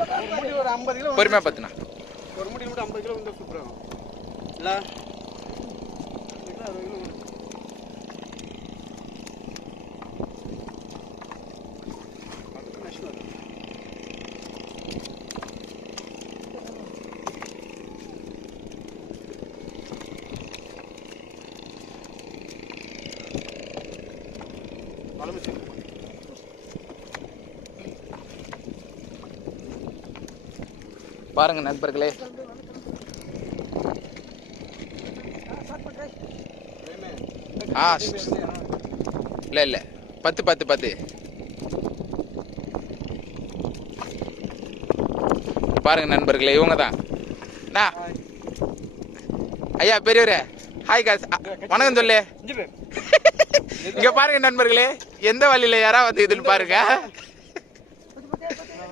ஒரு 50 கிலோ பொறுமையா பார்த்துண்ணா. ஒரு மூடி கூட 50 கிலோ வந்து சூப்பரா இருக்கும் இல்ல பாருங்க நண்பர்களே, இல்ல இல்ல 10 10 10. பாருங்க நண்பர்களே, இவங்க தான் ஐயா பெரியவரே. ஹாய் காஸ், வணக்கம் சொல்லு. இங்க பாருங்க நண்பர்களே, எந்த வழியில யாரா வந்து இதுன்னு பாருங்க.